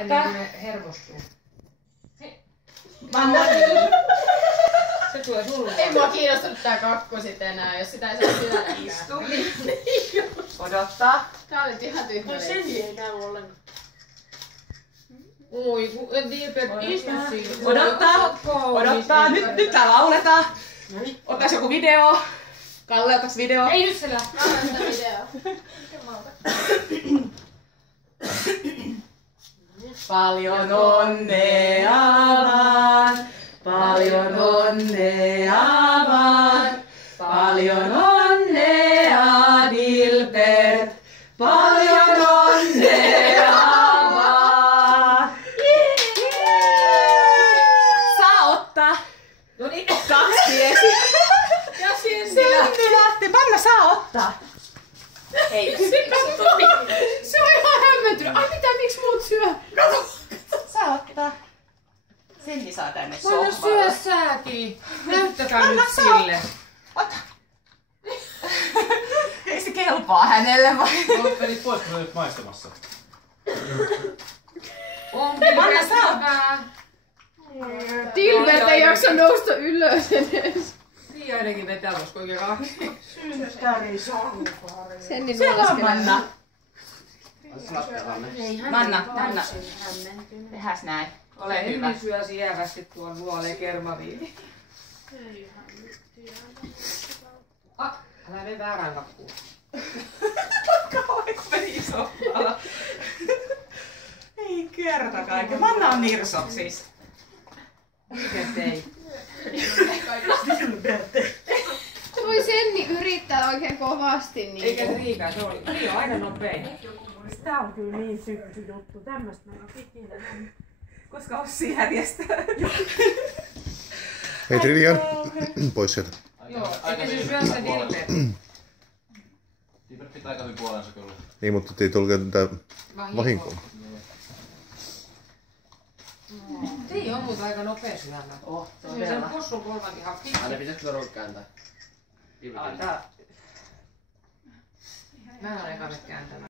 ennen kuin ne hermostuu. Manna. Se tulee sulle. Ei mua kiinnostunut tää kakku sit enää, jos sitä ei saa syödäkään. Istu. Odottaa. Tää oli ihan tyhmä leikki. Sen ei käy ollenkaan. Oi, kun Diipet istu siinä. Odottaa. Nyt tää lauletaan. Otais joku video. Kalle, otas video. Ei nyt se lähtee. Mä otan sitä videoa. Paljon onnea vaan, paljon onnea vaan, paljon onnea Dilbert, paljon onnea vaan. Saa ottaa. Noniin. 2 tiesi. Ja siinä. Syntylähti. Panna saa ottaa. Ei. Se on ihan hämmentynyt. Ai mitä, miksi muut syö? Saa ottaa. Senni saa tänne Panna sohvalle. syö säätiin. Näyttäkää nyt sille. Ota. Ei se kelpaa hänelle vai? Menit pois, kun olit maistamassa. On Panna saa. hyvää. Dilbert ei jaksa nousta ylös edes. Niin ainakin vetää voisi oikein 2. Synnystäri sankari. Senni Se on nuoleskelee. Manna. Ei Manna. hämmentynyt. Tehäs näin. Ole hyvä. Emmi syö sievästi tuon luoleen kermaviini. Ei hämmentynyt. Älä mene väärään kakkuun. Kauan kun meni iso ala. Ei kerta kaiken. Manna on nirsot siis. Mikä tei? Voi Senni yrittää oikein kovasti. Niin. Eikä Riika, se oli aina nopein. Tää on kyllä niin syksy juttu. Tämmöstä mä en oo ikinä nähnyt. Koska Ossi järjestää. Hei Trillian, pois sieltä. Joo, eikä se syö sitä Dilbert. Diipet pitää aika hyvin puolensa kyllä. Niin, mutta ei tullut mitään vahinkoa. Se ei oo muuta aika nopea syömään. Se on sen possun kolmankin hakki. Aina pitäisikö sitä ruuat kääntää? Diipetin. Mä en ole eka nyt kääntämään.